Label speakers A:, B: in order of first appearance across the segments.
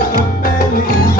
A: gitmeli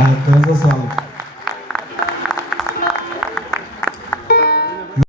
B: a todas.